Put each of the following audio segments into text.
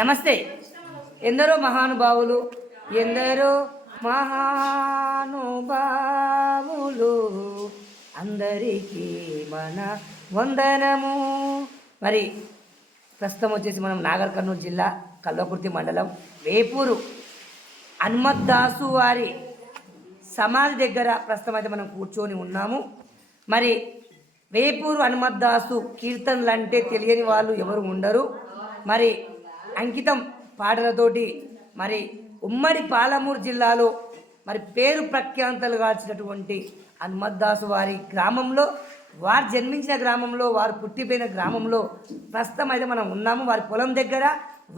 నమస్తే. ఎందరో మహానుభావులు ఎందరో మహానుభావులు అందరికీ మన వందనము. మరి ప్రస్తుతం వచ్చేసి మనం నాగర్ కర్నూలు జిల్లా కల్వకుర్తి మండలం వేపూరు హనుమద్దాసు వారి సమాధి దగ్గర ప్రస్తుతం అయితే మనం కూర్చొని ఉన్నాము. మరి వేపూరు హనుమద్దాసు కీర్తనలు అంటే తెలియని వాళ్ళు ఎవరు ఉండరు. మరి అంకితం పాటలతోటి మరి ఉమ్మడి పాలమూరు జిల్లాలో మరి పేరు ప్రఖ్యాంతలు గాల్చినటువంటి హనుమద్దాసు వారి గ్రామంలో, వారు జన్మించిన గ్రామంలో, వారు పుట్టిపోయిన గ్రామంలో ప్రస్తుతం అయితే మనం ఉన్నాము. వారి పొలం దగ్గర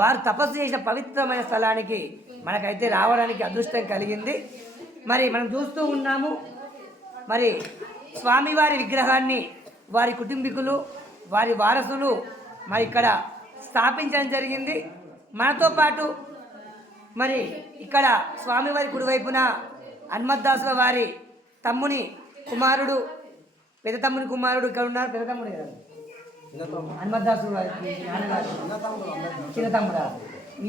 వారు తపస్సు చేసిన పవిత్రమైన స్థలానికి మనకైతే రావడానికి అదృష్టం కలిగింది. మరి మనం చూస్తూ ఉన్నాము. మరి స్వామివారి విగ్రహాన్ని వారి కుటుంబీకులు, వారి వారసులు మరి ఇక్కడ స్థాపించడం జరిగింది. మనతో పాటు మరి ఇక్కడ స్వామివారి కుడివైపున హనుమద్దాసుల వారి తమ్ముని కుమారుడు, పెద్ద తమ్ముని కుమారుడు ఇక్కడ ఉన్నారు. పెద్ద తమ్ముడు కదా హనుమద్దాసు వారికి నాన్నగారు, చిన్న తమ్ముడు,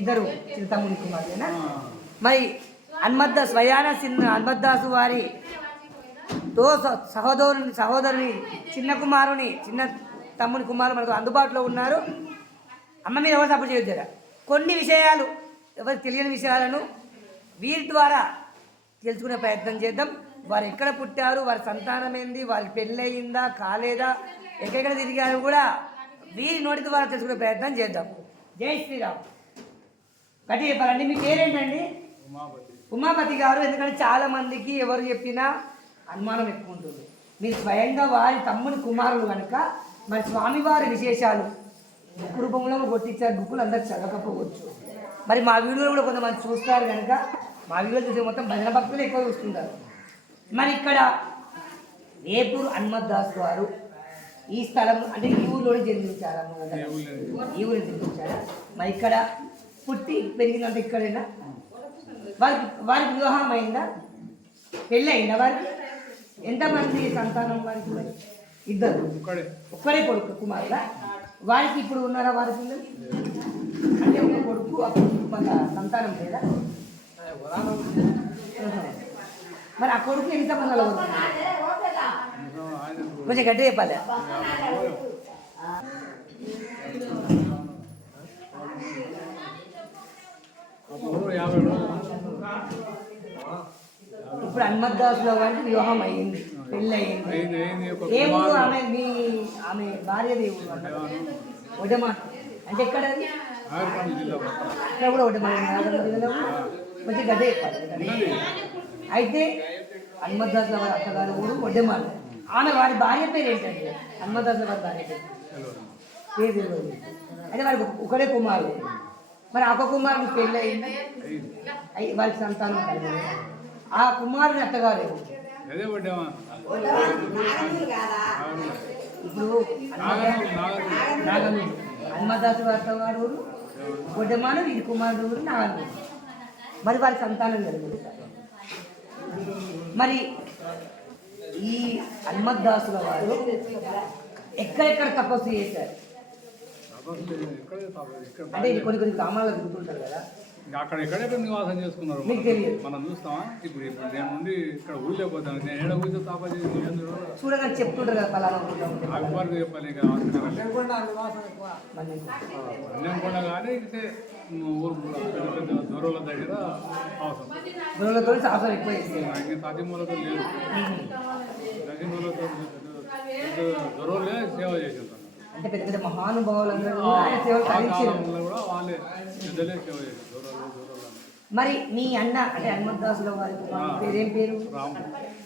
ఇద్దరు చిన్న తమ్ముని కుమారుడేనా. మరి స్వయాన చిన్న హనుమద్దాసు వారి తో సహోదరుని చిన్న కుమారుని, చిన్న తమ్ముని కుమారుడు మనకు అందుబాటులో ఉన్నారు. అమ్మ మీద ఎవరు సపోర్ట్ చేయొద్దారా? కొన్ని విషయాలు, ఎవరు తెలియని విషయాలను వీరి ద్వారా తెలుసుకునే ప్రయత్నం చేద్దాం. వారు ఎక్కడ పుట్టారు, వారి సంతానం ఏంది, వారికి పెళ్ళయిందా కాలేదా, ఎక్కడెక్కడ తిరిగారు కూడా వీరి నోటి ద్వారా తెలుసుకునే ప్రయత్నం చేద్దాం. జై శ్రీరామ్. గట్టి చెప్పాలండి. మీ పేరేంటండి? ఉమాపతి గారు. ఎందుకంటే చాలామందికి ఎవరు చెప్పినా అనుమానం ఎక్కువ ఉంటుంది. మీరు స్వయంగా వారి తమ్ముని కుమారులు కనుక మరి స్వామివారి విశేషాలు బుక్ రూపంలో కొట్టించారు. బుక్కులు అందరు చదవకపోవచ్చు. మరి మా వీడియోలు కూడా కొంతమంది చూస్తారు కనుక మా వీడియోలు చూసే మొత్తం భజన భక్తులు ఎక్కువ చూస్తుంటారు. మరి ఇక్కడ వేపూరు హనుమద్దాసు వారు ఈ స్థలం అంటే ఈ ఊరిలోనే జన్మించారా? ఈ ఊరిలో జన్మించారా? మరి ఇక్కడ పుట్టి పెరిగినంత ఇక్కడైనా వారికి వివాహం అయిందా? పెళ్ళి అయిందా వారికి? ఎంతమంది సంతానం వారికి? మరి ఇద్దరు, ఒక్కడే కొడుకు కుమారుడా? వారికి ఇప్పుడు ఉన్నారా వారి పిల్లలు? అంటే ఒక కొడుకు, మన సంతానం లేదా? మరి ఆ కొడుకు ఎంత మందిలో కొంచెం గట్టి చెప్పాలి. ఇప్పుడు హనుమద్దాసుల వారికి వివాహం అయ్యింది, పెళ్ళి అయ్యింది. ఏ ఊరు ఆమె? ఆమె భార్య దేవుడు ఒడమా అంటే ఎక్కడ? ఇక్కడ కూడా ఒడమా కొంచెం గడ్డ చెప్పాలి. అయితే హనుమద్దాసుల వారి అత్తగారు ఊరు ఒడ్డెమాల. ఆమె వారి భార్య పేరు ఏంటంటే హనుమద్దాసుల వారి భార్య పేరు అయితే వారికి ఒకడే కుమారుడు. మరి ఒక కుమారుడు పెళ్ళి అయింది, వారికి సంతానం కలిగింది. ఆ కుమారుని అత్తగారు ఇప్పుడు నాగనూరు. హనుమద్దాసు అత్తగారు ఊరు ఒడ్డెమాను, వీరి కుమారుడు ఊరు నాగనూరు. మరి వారి సంతానం కలిగింది. మరి ఈ హనుమద్దాసుల వారు ఎక్కడెక్కడ తపస్సు చేశారు? అంటే కొన్ని కొన్ని గ్రామాల్లో తిరుగుతుంటారు కదా, అక్కడ ఎక్కడెక్కడ నివాసం చేసుకున్నారు మీకు తెలియదు. మనం చూస్తామా? ఇప్పుడు నేను నుండి ఇక్కడ ఊళ్ళో పోతాను. నేను ఏడ కూర్చో తాపా చూడగానే చెప్తుంటారు కదా పలానా అక్బర్కి చెప్పాలి. అన్నంకొండ కానీ ఇస్తే ఊరు దూరంల దగ్గర అవసరం. దూరంతో అవసరం ఎక్కువ సతీమూలతో లేదు. సతీమూలతో దూరంలో సేవ చేసేస్తాను. అంటే పెద్ద పెద్ద మహానుభావులందరూ కూడా వాళ్ళే పెద్దలే సేవ చేస్తారు. మరి మీ అన్న అంటే హనుమద్దాసుల వారి పేరేం పేరు?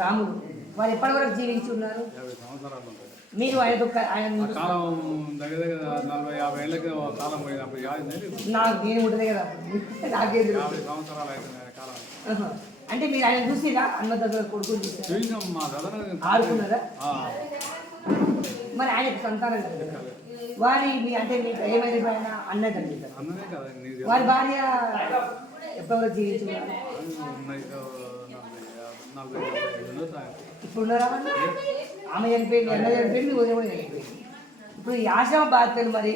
రాముడు. వారు ఎప్పటి వరకు జీవించి ఉన్నారు? 50 సంవత్సరాలు ఉంటాయి. మీరు ఆయన కాలం దగ్గర దగ్గర 40-50 ఏళ్ళకి కాలం పోయినప్పుడు నాకు నేను ఉంటుంది కదా, నాకే 50 సంవత్సరాలు అయిపోయిన కాలం. అంటే మీరు ఆయన చూసిరా? హనుమద్దాసుల కొడుకుని చూసినాం. మా ఆడుకున్నారా? మరి ఆయనకు సంతానం కదా వారి అంటే మీకు ఏమైనా ఆయన అన్న తండ్రి వారి భార్య ఎప్పటివరకు జీవించున్నారు? ఇప్పుడు ఉన్నారా? ఆమె చనిపోయింది, అన్న చనిపోయింది, ఉదయం కూడా చనిపోయింది. ఇప్పుడు ఈ ఆశ్రమ బాధ్యతలు మరి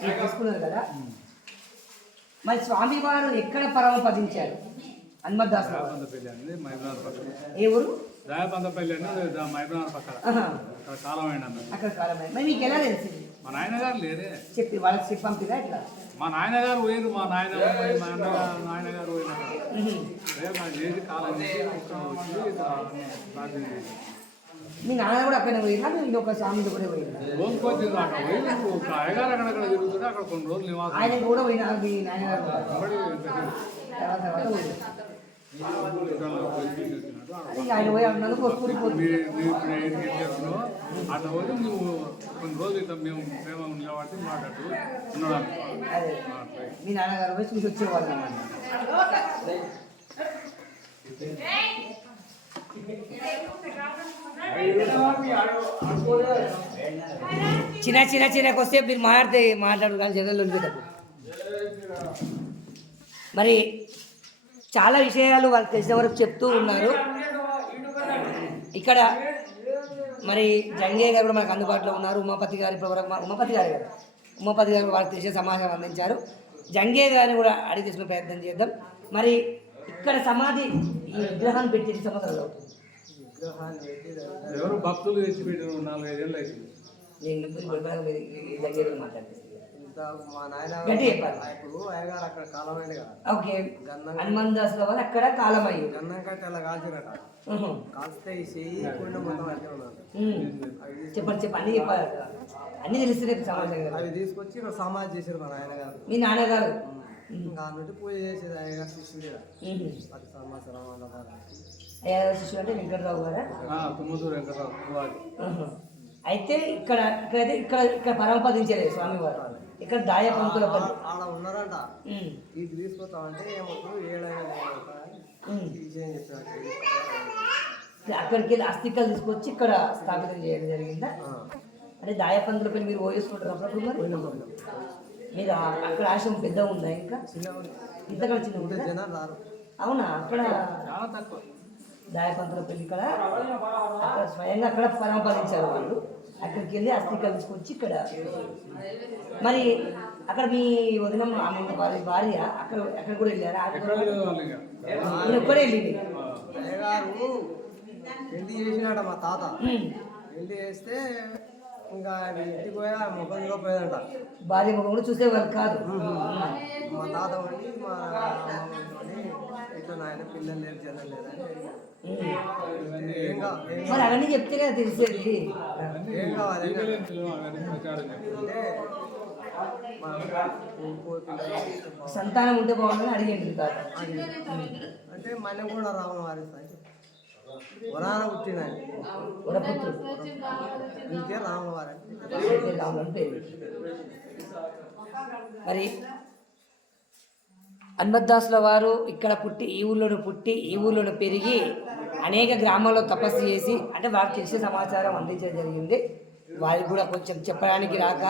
మీరు తీసుకున్నారు కదా, మరి స్వామివారు ఎక్కడ పరమపదించారు? హనుమద్దాస్ దాయపంతపల్లి అనేది మైబనార్ పక్కన. ఏ ఊరు? దాయపంతపల్లి అనేది మైబనార్ పక్కన. ఆహా. అక్కడ కాలం అయింది. అక్కడ కాలమైంది. మరి మీకు ఎలా తెలిసింది? మా నాయనగారు లేరే. చెప్పి వాళ్ళకి చెప్పి పంపిరా ఇట్లా? మా నాయనగారు పోయిరు. మా నాయనగారు పోయినారు. చేసి కాలం చేసి ఇక్కడ వచ్చి ప్రార్థన చేసి మీ నాన్న కూడా అక్కడే పోయినా? మీరు ఒక స్వామి కూడా పోయినా? రోజుకి వచ్చింది అక్కడ పోయి ఒక అయ్యగారు అక్కడక్కడ తిరుగుతుంటే అక్కడ కొన్ని రోజులు నివాసం. ఆయన కూడా పోయినా మీ నాన్నగారు కూడా? తర్వాత తర్వాత పోయినా. ఆయన పోయి అన్నందుకు కూలిపోతుంది. అట్లా పోయి నువ్వు కొన్ని రోజులు ఇట్లా మేము ప్రేమ నిలబట్టి మాట్లాడుతూ ఉన్నాడు. అదే మీ నాన్నగారు పోయి చూసి వచ్చేవాళ్ళు అన్నమాట. చిన్న చిన్న చిన్నకి వస్తే మీరు మాట్లాడు కానీ జనాలు ఉండేటప్పుడు మరి చాలా విషయాలు వాళ్ళకి తెలిసిన వరకు చెప్తూ ఉన్నారు. ఇక్కడ మరి జంగయ్య గారు కూడా మనకు అందుబాటులో ఉన్నారు. ఉమాపతి గారు ఉమాపతి గారు వాళ్ళకి తెలిసే సమాచారం అందించారు. జంగయ్య గారిని కూడా అడిగి తీసుకునే ప్రయత్నం చేద్దాం. మరి ఇక్కడ సమాధి ఈ విగ్రహాన్ని పెట్టి ఎన్ని సంవత్సరాలు అవుతుంది? ఎవరు భక్తులు తెచ్చిపెట్టారు 4-5 ఏళ్ళు అవుతుంది. మా నాయన ఇప్పుడు అయ్యగారు అక్కడ కాలమైంది కదా. ఓకే. హనుమాన్ దాస్ వాళ్ళు అక్కడ కాలమయ్యి గంధం కట్టి అలా కాల్చిరట. కాల్స్తే ఈ చెయ్యి కుండ మొత్తం అట్టే ఉన్నారు. చెప్పండి అన్ని చెప్పాలి. అన్ని తెలిసిన సమాచారం. అవి తీసుకొచ్చి ఇక్కడ సమాధి చేశారు మా నాయనగారు. మీ నాన్నగారు ఇంకా అన్నట్టు పూజ చేసేది అయ్యగారు శిష్యుడు 10 సంవత్సరం అయ్యా శిష్యుడు అంటే వెంకటరావు గారా? తుమ్మదూరు వెంకటరావు. అయితే ఇక్కడైతే ఇక్కడ పరమపదించారు స్వామివారు. ఇక్కడ దాయపంతులపల్లి ఆడ ఉన్నారంట. ఇది తీసుకొస్తామంటే ఏమవుతుంది 7 విషయం చెప్పారు. అక్కడికి వెళ్ళి అస్థికలు తీసుకొచ్చి ఇక్కడ స్థాపితం చేయడం జరిగిందా? అంటే దాయపంతులపల్లి మీరు పోయేసుకుంటారు అప్పుడప్పుడు? మరి మీరు అక్కడ ఆశ్రమం పెద్ద ఉందా? ఇంకా ఇంతకన్నా చిన్న ఉంటుందా? జనాలు రారు. అవునా? అక్కడ చాలా తక్కువ. దాయపంతులపల్లి ఇక్కడ అక్కడ స్వయంగా అక్కడ పరమపదించారు వాళ్ళు. అక్కడికి వెళ్ళి అస్థికలు తీసుకొచ్చి ఇక్కడ. మరి అక్కడ మీ వదిన వారి భార్య అక్కడ కూడా వెళ్ళారా? నేను ఒక్కడే వెళ్ళింది. అయ్యగారు పెళ్లి చేసినాడ మా తాత. పెళ్లి చేస్తే ఇంకా ఇంటికి పోయా ముఖం పోయేదంట. భార్య ముఖం కూడా చూసేవాళ్ళు కాదు. మా తాత ఉండి మా ఇట్లా నాయన పిల్లలు లేరు జనం లేదని మరి అవన్నీ చెప్తే కదా తెలిసేది. ఏం కావాలి సంతానం ఉంటే బాగుందని అడిగండి తాత. అంటే మనం కూడా రావడం వారి వరాన పుట్టిన వరపుత్రుడు ఇంకే రావడం వారి రాములని పేరు. మరి హనుమద్దాసుల వారు ఇక్కడ పుట్టి ఈ ఊళ్ళోనే పెరిగి అనేక గ్రామాల్లో తపస్సు చేసి అంటే వారికి తెలిసే సమాచారం అందించడం జరిగింది. వారికి కూడా కొంచెం చెప్పడానికి రాక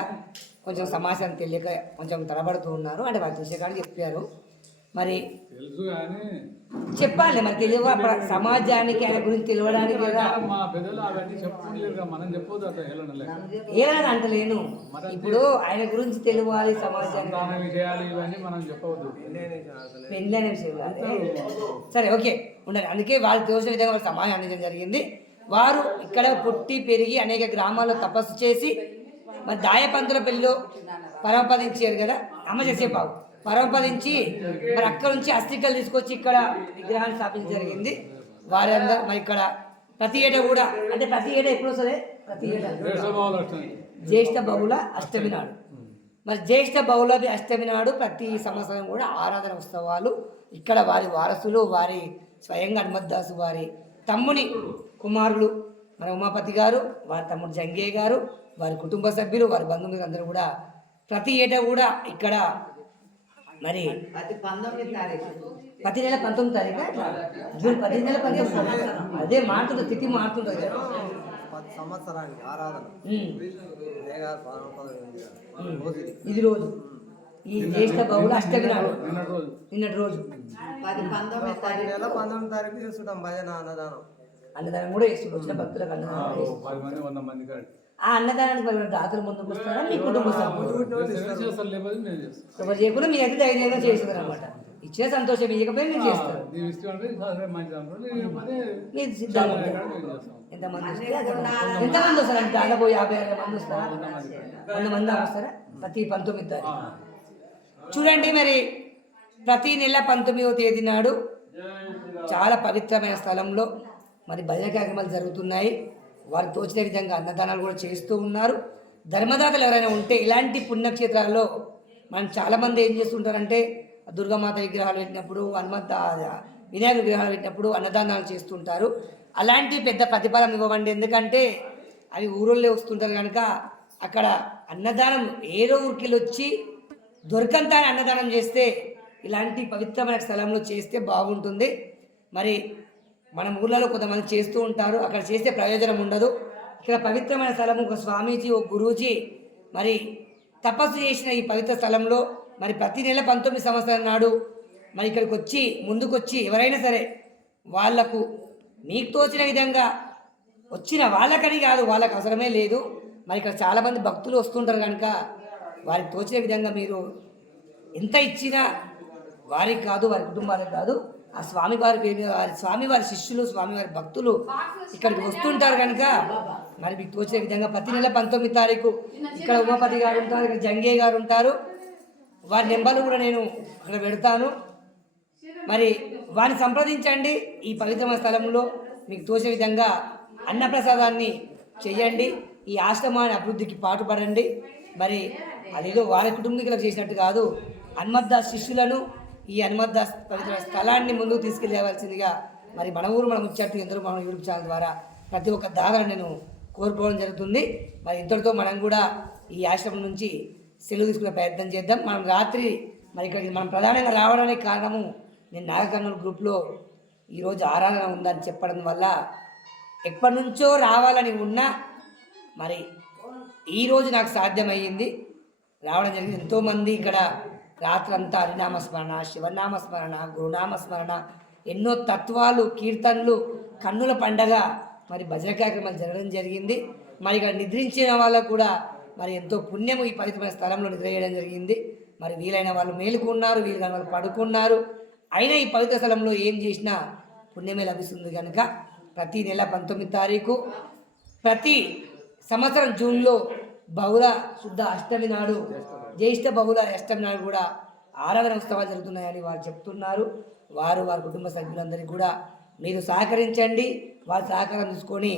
కొంచెం సమాచారం తెలియక కొంచెం తడబడుతూ ఉన్నారు. అంటే వారికి తెలిసే కానీ చెప్పారు. మరి తెలుసు కానీ చెప్పాలి మరి తెలియ సమాజానికి ఆయన గురించి తెలియడానికి కదా. మా పెద్దలు అవన్నీ చెప్పలేరు. మనం చెప్పొద్దు అట్లా ఏదని అంటలేను. ఇప్పుడు ఆయన గురించి తెలియాలి సమాజానికి విషయాలు ఇవన్నీ మనం చెప్పవద్దు. పెళ్ళి అనే విషయం సరే ఓకే ఉండాలి. అందుకే వాళ్ళు తోచిన విధంగా వాళ్ళకి సమాజం అందించడం జరిగింది. వారు ఇక్కడ పుట్టి పెరిగి అనేక గ్రామాల్లో తపస్సు చేసి మరి దాయపంతులపల్లిలో పరమపదించారు కదా. అమ్మ చేసేపావు పరమపదించి మరి అక్కడ నుంచి అస్థికలు తీసుకొచ్చి ఇక్కడ విగ్రహాన్ని స్థాపించడం జరిగింది. వారందరూ మరి ఇక్కడ ప్రతి ఏటా కూడా అంటే ప్రతి ఏటా ఎప్పుడు వస్తుంది? ప్రతి ఏటా జ్యేష్ఠ బహుళ అష్టమి నాడు. మరి జ్యేష్ఠ బహుళ అష్టమి నాడు ప్రతి సంవత్సరం కూడా ఆరాధన ఉత్సవాలు ఇక్కడ వారి వారసులు వారి స్వయంగా హనుమద్దాసు వారి తమ్ముని కుమారులు మన ఉమాపతి గారు, వారి తమ్ముడు జంగయ్య గారు, వారి కుటుంబ సభ్యులు, వారి బంధువులు అందరూ కూడా ప్రతి ఏటా కూడా ఇక్కడ మరి ప్రతి నెల 19వ తారీఖు జూన్ 10 నెల 19 అదే మారుతుంది, తిథి మారుతుంటుంది. 10 సంవత్సరానికి ఆరాధన ఇది రోజు ఈ జ్యేష్ఠ బహుళ అష్టమి నాడు నిన్నటి రోజు 19వ తారీఖు చేస్తుంటాం భజన అన్నదానం కూడా వేస్తుంది. వచ్చిన భక్తులకు అన్నదానం ఆ అన్నదానానికి మరి దాతలు ముందుకు వస్తారా మీ కుటుంబ సభ్యులు చేస్తారు, లేకపోతే నేను చేస్తాను. ఎవరు చేయకుండా మీ అయితే ధైర్యంగా చేస్తారు అనమాట. ఇచ్చే సంతోషం ఇవ్వకపోయి మీరు చేస్తారు. నీవు ఇష్టం అంటే సరే మంచి అనుకోండి, లేకపోతే మీరు సిద్ధంగా చాలా ఉంటారు. మేము చేస్తాం. ఎంతమంది వస్తే ఎంతమంది వస్తారు అంటే దాదాపు 50-60 మంది వస్తారా? 100 మంది వస్తారా ప్రతి 19 తారీఖు? చూడండి మరి ప్రతి నెల 19వ తేదీ నాడు చాలా పవిత్రమైన స్థలంలో మరి భజన కార్యక్రమాలు జరుగుతున్నాయి. వారు తోచిన విధంగా అన్నదానాలు కూడా చేస్తూ ఉన్నారు. ధర్మదాతలు ఎవరైనా ఉంటే ఇలాంటి పుణ్యక్షేత్రాల్లో మనం చాలామంది ఏం చేస్తుంటారంటే దుర్గామాత విగ్రహాలు పెట్టినప్పుడు వినాయక విగ్రహాలు పెట్టినప్పుడు అన్నదానాలు చేస్తుంటారు. అలాంటి పెద్ద ప్రతిఫలం ఇవ్వండి, ఎందుకంటే అవి ఊరోళ్ళే వస్తుంటారు కనుక అక్కడ అన్నదానం ఏదో ఊరికి వచ్చి దొరకంత అన్నదానం చేస్తే ఇలాంటి పవిత్రమైన స్థలంలో చేస్తే బాగుంటుంది. మరి మన ఊర్లలో కొంతమంది చేస్తూ ఉంటారు, అక్కడ చేస్తే ప్రయోజనం ఉండదు. ఇక్కడ పవిత్రమైన స్థలము, ఒక స్వామీజీ ఒక గురూజీ మరి తపస్సు చేసిన ఈ పవిత్ర స్థలంలో మరి ప్రతి నెల 19 సంవత్సరాల నాడు మరి ఇక్కడికి వచ్చి ముందుకొచ్చి ఎవరైనా సరే వాళ్లకు మీకు తోచిన విధంగా వచ్చిన వాళ్ళకని కాదు, వాళ్ళకి అవసరమే లేదు. మరి ఇక్కడ చాలామంది భక్తులు వస్తుంటారు కనుక వారికి తోచిన విధంగా మీరు ఎంత ఇచ్చినా వారికి కాదు, వారి కుటుంబానికి కాదు, ఆ స్వామివారి పేరు వారి స్వామివారి శిష్యులు స్వామివారి భక్తులు ఇక్కడికి వస్తుంటారు కనుక మరి మీకు తోచిన విధంగా ప్రతి నెల 19 తారీఖు ఇక్కడ ఉమాపతి గారు ఉంటారు, ఇక్కడ జంగయ్య గారు ఉంటారు. వారి నెంబర్లు కూడా నేను ఇక్కడ పెడతాను. మరి వారిని సంప్రదించండి. ఈ పవిత్రమైన స్థలంలో మీకు తోచే విధంగా అన్నప్రసాదాన్ని చెయ్యండి. ఈ ఆశ్రమాన్ని అభివృద్ధికి పాటుపడండి. మరి అదేదో వారి కుటుంబీకులకు చేసినట్టు కాదు, హనుమద్దాస్ శిష్యులను ఈ హనుమద్దాస్ పవిత్ర స్థలాన్ని ముందుకు తీసుకెళ్ళవలసిందిగా మరి మన ఊరు మన ముచ్చట్టు ఎందరో మన యూట్యూబ్ ఛానల్ ద్వారా ప్రతి ఒక్క దాదాపు నేను కోరుకోవడం జరుగుతుంది. మరి ఇంతటితో మనం కూడా ఈ ఆశ్రమం నుంచి సెలవు తీసుకునే ప్రయత్నం చేద్దాం. మనం రాత్రి మరి ఇక్కడికి మనం ప్రధానంగా రావడానికి కారణము నేను నాగకర్నూలు గ్రూప్లో ఈరోజు ఆరాధన ఉందని చెప్పడం వల్ల ఎప్పటి నుంచో రావాలని ఉన్నా మరి ఈరోజు నాకు సాధ్యమయ్యింది, రావడం జరిగింది. ఎంతోమంది ఇక్కడ రాత్రంతా హరినామస్మరణ, శివనామస్మరణ, గురునామస్మరణ, ఎన్నో తత్వాలు కీర్తనలు, కన్నుల పండగ మరి భజన కార్యక్రమాలు జరగడం జరిగింది. మరి ఇక్కడ నిద్రించిన వాళ్ళకు కూడా మరి ఎంతో పుణ్యము ఈ పవిత్రమైన స్థలంలో నిద్ర చేయడం జరిగింది. మరి వీలైన వాళ్ళు మేలుకున్నారు, వీలైన వాళ్ళు పడుకున్నారు. అయినా ఈ పవిత్ర స్థలంలో ఏం చేసినా పుణ్యమే లభిస్తుంది కనుక ప్రతి నెల 19 తారీఖు ప్రతి సంవత్సరం జూన్లో బహుళ శుద్ధ అష్టమి నాడు, జ్యేష్ఠ బహుళ అష్టమి నాడు కూడా ఆరాధన ఉత్సవాలు జరుగుతున్నాయని వారు చెప్తున్నారు. వారి కుటుంబ సభ్యులందరికీ కూడా మీరు సహకరించండి. వారి సహకారం తీసుకొని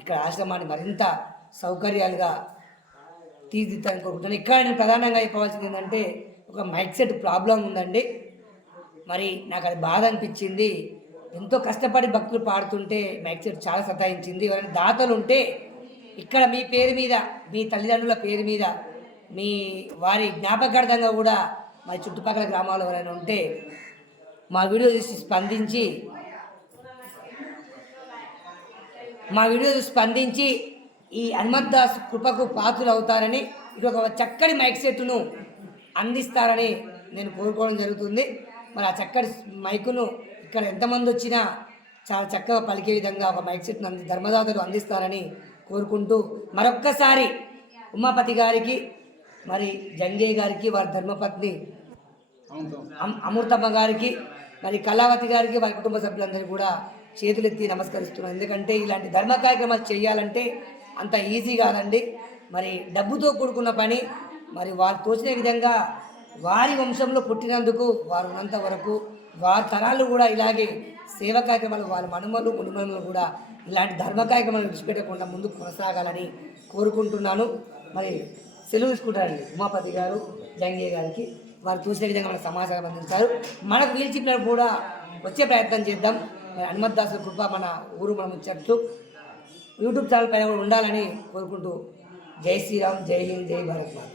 ఇక్కడ ఆశ్రమాన్ని మరింత సౌకర్యాలుగా తీర్చిదిద్దాలని కోరుకుంటున్నాను. ఇక్కడ నేను ప్రధానంగా చెప్పవలసింది ఏంటంటే ఒక మైక్ సెట్ ప్రాబ్లం ఉందండి. మరి నాకు అది బాధ అనిపించింది. ఎంతో కష్టపడి భక్తులు పాడుతుంటే మైక్ సెట్ చాలా సతాయించింది. ఎవరైనా దాతలు ఉంటే ఇక్కడ మీ పేరు మీద, మీ తల్లిదండ్రుల పేరు మీద, మీ వారి జ్ఞాపకార్థంగా కూడా మరి చుట్టుపక్కల గ్రామాల్లో ఎవరైనా ఉంటే మా వీడియో చూసి స్పందించి ఈ హనుమద్దాస్ కృపకు పాత్రలు అవుతారని, ఇక ఒక చక్కటి మైక్ సెట్ను అందిస్తారని నేను కోరుకోవడం జరుగుతుంది. మరి ఆ చక్కటి మైకును ఇక్కడ ఎంతమంది వచ్చినా చాలా చక్కగా పలికే విధంగా ఒక మైక్ సెట్ను ధర్మదాతలు అందిస్తారని కోరుకుంటూ మరొక్కసారి ఉమాపతి గారికి, మరి జంగయ్య గారికి, వారి ధర్మపత్ని అమృతమ్మ గారికి, మరి కళావతి గారికి, వారి కుటుంబ సభ్యులందరికీ కూడా చేతులెత్తి నమస్కరిస్తున్నాను. ఎందుకంటే ఇలాంటి ధర్మ కార్యక్రమాలు చేయాలంటే అంత ఈజీ కాదండి. మరి డబ్బుతో కూడుకున్న పని. మరి వారు తోచిన విధంగా వారి వంశంలో పుట్టినందుకు వారు ఉన్నంత వరకు వారి తరాలు కూడా ఇలాగే సేవా కార్యక్రమాలు, వారి మనుమలు మునుమనులు కూడా ఇలాంటి ధర్మ కార్యక్రమాలు విడిచిపెట్టకుండా ముందుకు కొనసాగాలని కోరుకుంటున్నాను. మరి సెలవు తీసుకుంటారండి ఉమాపతి గారు, జంగయ్య గారికి. వారు చూసిన విధంగా మనకు సమాచారం అందించారు. మనకు వీలు చెప్పినప్పుడు కూడా వచ్చే ప్రయత్నం చేద్దాం. హనుమద్దాసు కృప మన ఊరు మన ముచ్చట్లు యూట్యూబ్ ఛానల్ పైన కూడా ఉండాలని కోరుకుంటూ జై శ్రీరామ్, జై హింద్, జై భారత్ మాత.